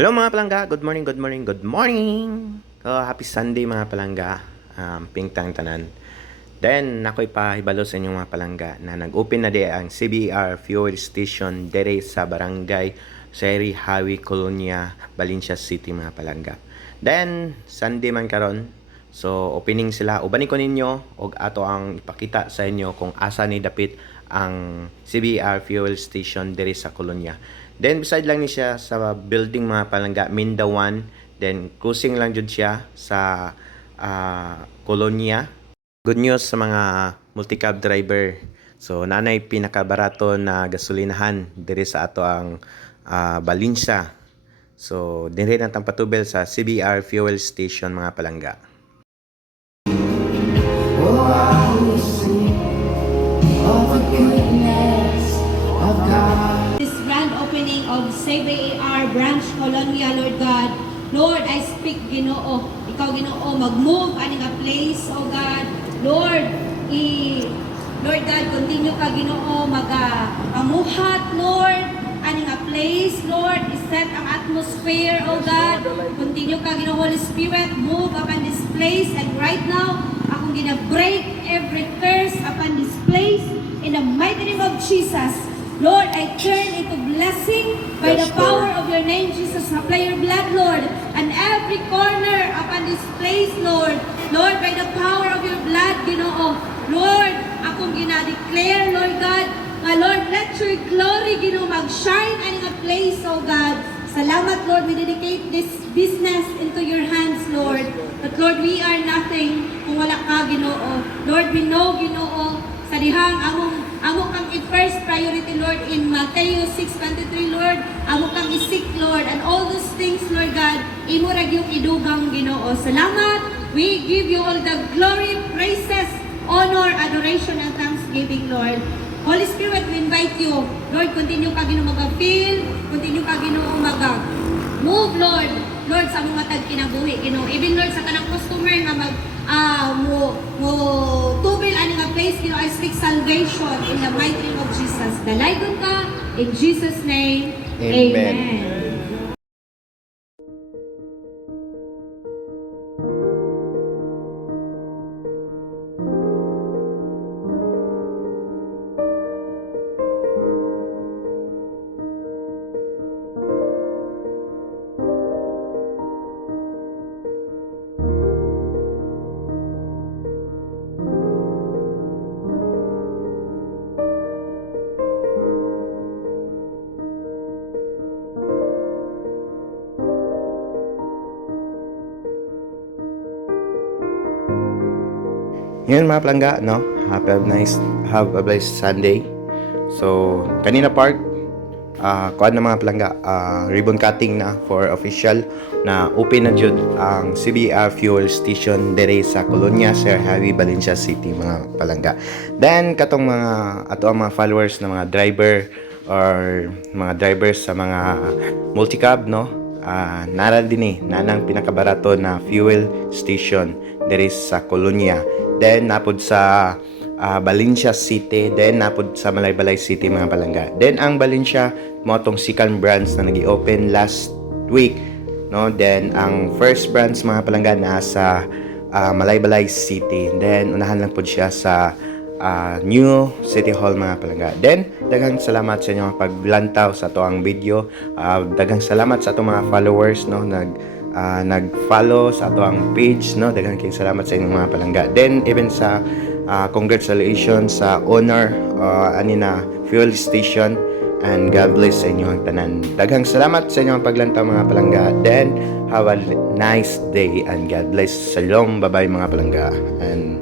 Hello mga palangga, good morning, good morning, good morning! Happy Sunday mga palangga, pingtang tanan. Then, ako'y pahibalo sa inyong mga palangga na nag-open na di ang CBR Fuel Station dere sa Barangay Seri Hawi, Colonia, Valencia City mga palangga. Then, Sunday man karon, so opening sila. Ubani ko ninyo og ato ang ipakita sa inyo kung asa ni dapit ang CBR Fuel Station dere sa Colonia. Then beside lang ni siya sa building mga palangga Mindawan. Then cruising lang jud siya sa Colonia. Good news sa mga multi-cab driver. So nanay pinakabarato na gasolinahan diri sa ato ang Valencia. So dinhi natang patubel sa CBR Fuel Station mga palangga. Oh, I will sing of the goodness of God. This grand opening of CBR Branch Colonia, Lord God. Lord, I speak, Ginoo. Ikaw, Ginoo, mag-move aning a place, oh God. Lord, Lord God, continue ka, Ginoo, amuhat, Lord, aning a place, Lord, iset ang atmosphere, oh God. Continue ka, Ginoo, Holy Spirit, move upon this place, and right now, akong gina-break every curse upon this place, in the mighty name of Jesus. Lord, I turn into blessing by the power of your name, Jesus. Apply your blood, Lord, and every corner upon this place, Lord. Lord, by the power of your blood, Ginoo. Lord, akong gina-declare, Lord God, nga Lord, let your glory, Ginoo, mag-shine in a place, oh God. Salamat, Lord, we dedicate this business into your hands, Lord. But Lord, we are nothing kung wala ka, Ginoo. Lord, we know, Ginoo, sa dihang amo kang i-first priority, Lord, in Matthew 6:23, Lord. Amo kang isik, Lord, and all those things, Lord God, imo ra gyud idugang, Ginoo. Salamat. We give you all the glory, praises, honor, adoration, and thanksgiving, Lord. Holy Spirit, we invite you. Lord, continue ka, Ginoo, mag-feel. Continue ka, Ginoo, move, Lord. Lord, sa mga matag kinabuhi, Ginoo. Even, Lord, sa kanang customer nga tubil ani nga place, Ginoo, I speak salvation in the mighty name of Jesus. Dalaygon ka, in Jesus' name, Amen. Yun mga palangga, no? Have a blessed Sunday. So, kanina park, kuan na mga palangga, ribbon cutting na for official na open na jud ang CBR Fuel Station dere sa Colonia, Sir Javi, Valencia City mga palangga. Then katong ang mga followers na mga driver or mga drivers sa mga multi-cab, no? Nara din nanang pinakabarato na fuel station dere sa Colonia. Then napod sa Valencia City, then napod sa Malaybalay City mga palangga. Then ang Valencia mo tong second branch na nag-open last week, no? Then ang first branch mga palangga nasa Malaybalay City. Then unahan lang pod siya sa New City Hall mga palangga. Then daghang salamat sa inyong paglantaw sa ato ang video. Daghang salamat sa ato mga followers, no, nag-follow sa ato ang page, no. Daghang kayong salamat sa inyong mga palangga. Then even sa congratulations sa honor ani na fuel station, and God bless sa inyong tanan. Daghang salamat sa inyong paglantaw mga palangga. Then have a nice day and God bless. Shalom, bye-bye mga palangga. And